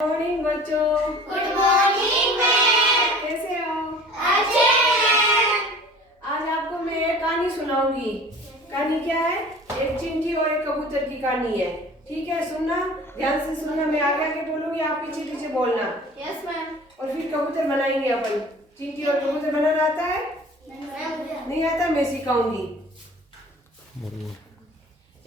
Morning बच्चों। Good morning ma'am. कैसे हो? अच्छे हैं। आज आपको मैं एक कहानी सुनाऊंगी। कहानी क्या है? एक चिंटी और एक कबूतर की कहानी है। ठीक है, सुनना, ध्यान से सुनना। मैं आगे आगे बोलूंगी, आप पीछे पीछे बोलना। Yes ma'am. और फिर कबूतर बनाएंगे अपन। चिंटी और कबूतर बनाना आता है? नहीं आता? मैं सिखाऊंगी।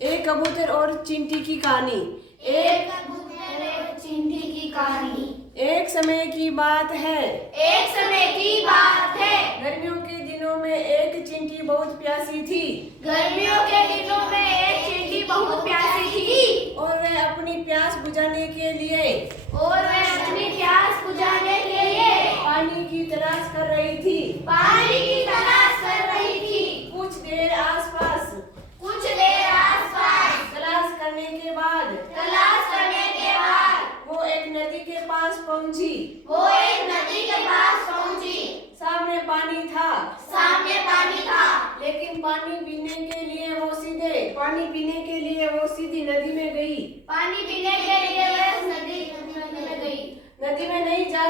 एक कबूतर और चिंटी की कहानी। एक कबूतर और चिंटी की कहानी। एक समय की बात है। एक समय की बात है। गर्मियों के दिनों में एक चिंटी बहुत प्यासी थी। गर्मियों के दिनों में एक चिंटी बहुत प्यासी थी। और वह अपनी प्यास बुझाने के लिए पानी की तलाश कर रही थी। पानी की तलाश कर रही थी। कुछ देर आसपास तलाश करने के बाद वो एक नदी के पास पहुंची। वो एक नदी के पास पहुंची। सामने पानी था, लेकिन पानी पीने के लिए वो सीधी नदी में गई। पानी पीने के लिए वह नदी में गई। नदी में नहीं जा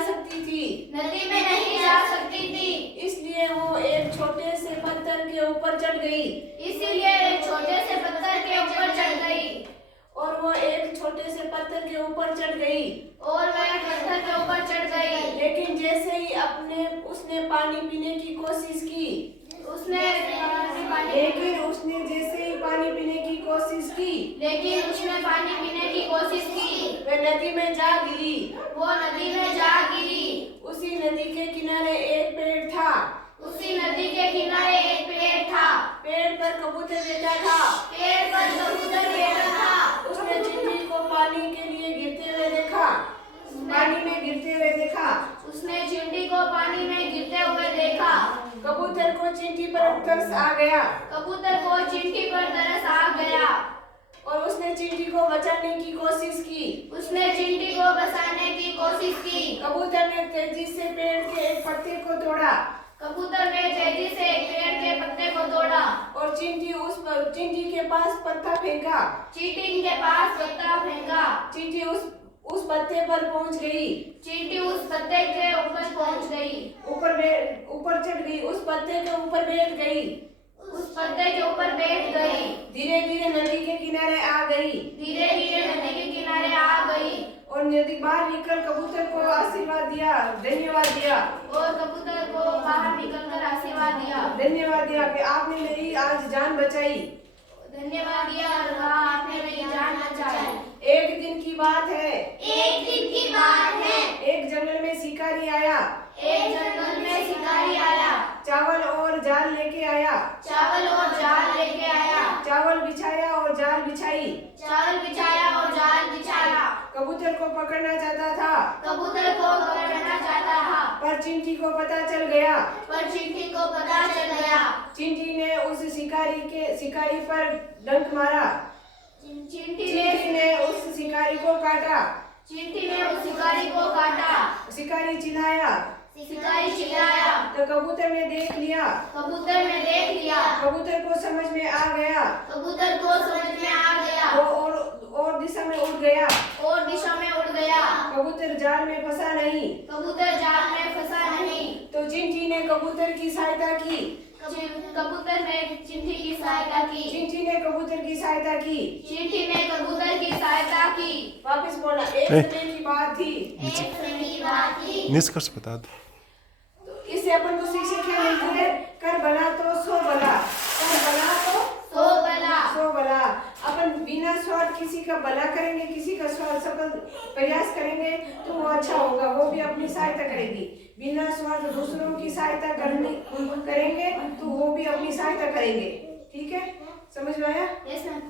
सकती थी, इसलिए वो एक छोटे से पत्थर के ऊपर चढ़ गई। इसीलिए एक छोटे से पत्थर के ऊपर चढ़ गई। और वो एक छोटे से पत्थर के ऊपर चढ़ गई। लेकिन जैसे ही उसने पानी पीने की कोशिश की, लेकिन उसने पानी पीने की कोशिश की, वह नदी में जा गिरी। वो नदी में जा गिरी। उसी नदी के किनारे एक पेड़ था। उसी नदी के किनारे एक पेड़ था। पेड़ पर कबूतर बैठा था। पेड़ पर कबूतर बैठा था। उसने चिंटी को पानी में गिरते हुए देखा। उसने चिंटी को पानी में गिरते हुए देखा। कबूतर को चिंटी पर तरस आ गया। कबूतर को चिंटी पर तरस आ गया। और उसने चिंटी को बचाने की कोशिश की। उसने चिंटी को बचाने की कोशिश की। कबूतर ने तेजी से पेड़ के एक पत्ते को तोड़ा। कबूतर ने तेजी से एक पेड़ के पत्ते को तोड़ा। और चिंटी के पास पत्ता फेंका। चींटी के पास पत्ता फेंका। चिंटी उस पत्ते पर पहुंच गई। चींटी उस पत्ते के ऊपर पहुंच गई। ऊपर चढ़ गई। उस पत्ते के ऊपर बैठ गई। उस पत्ते के ऊपर बैठ गई। धीरे धीरे नदी के किनारे आ गई। धीरे धीरे नदी के किनारे आ गई। और नदी बाहर निकल कबूतर को आशीर्वाद दिया, धन्यवाद दिया। और कबूतर को बाहर निकलकर आशीर्वाद दिया। धन्यवाद दिया कि आपने मेरी आज जान बचाई। धन्यवाद दिया और कहा आपने मेरी जान बचाई। एक दिन की बात है। एक दिन की बात है। एक जंगल में शिकारी आया। एक जंगल में शिकारी आया। चावल और जाल लेके आया। चावल और जाल लेके आया। चावल बिछाया और जाल बिछाई। चावल बिछाया और जाल बिछाया। कबूतर को पकड़ना चाहता था। कबूतर को पकड़ना चाहता था। पर चिंटी को पता चल गया। पर चिंटी को पता चल गया। चिंटी ने उस शिकारी पर डंक मारा। चिंटी ने उस शिकारी को काटा। चिंटी ने उस शिकारी को काटा। शिकारी चिल्लाया। शिकारी चिल्लाया। तो कबूतर ने देख लिया। कबूतर ने देख लिया। कबूतर को समझ में आ गया। कबूतर को समझ में आ गया। वो और दिशा में उड़ गया। और दिशा में उड़ गया। कबूतर जाल में फंसा नहीं। कबूतर जाल में फंसा नहीं। तो चिंटी ने कबूतर की सहायता की। कबूतर ने चिंटी की सहायता की। चिंटी ने कबूतर की सहायता की। चिंटी ने कबूतर की सहायता की। वापस बोला, एक समय की बात थी। एक समय की बात थी। निष्कर्ष बता दो। तो इससे अपन को शिक्षा क्या मिलती है? कर भला तो सो भला। कर भला तो सो भला। अपन बिना स्वार्थ किसी का भला करेंगे, किसी का सफल प्रयास करेंगे तो वो अच्छा होगा, वो भी अपनी सहायता करेगी। बिना स्वार्थ दूसरों की सहायता करेंगे तो वो भी अपनी सहायता करेंगे। ठीक है, समझ में आया? Yes ma'am.